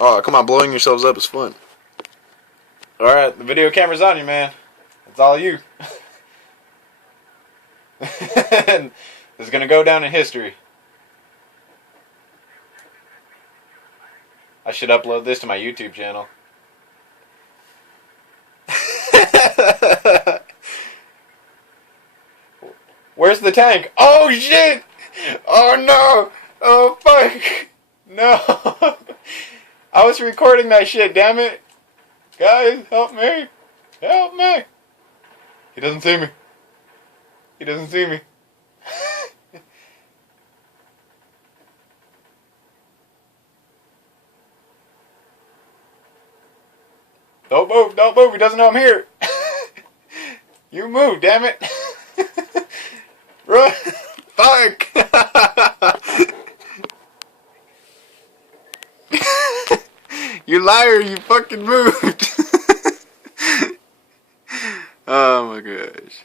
Oh, come on, blowing yourselves up is fun. Alright, the video camera's on you, man. It's all you. This is gonna go down in history. I should upload this to my YouTube channel. Where's the tank? Oh shit! Oh no! Oh fuck! No! I was recording that shit, damn it! Guys, help me! Help me! He doesn't see me. He doesn't see me. Don't move, don't move, he doesn't know I'm here. You move, damn it. Run! Fuck! You liar, you fucking moved. Oh my gosh.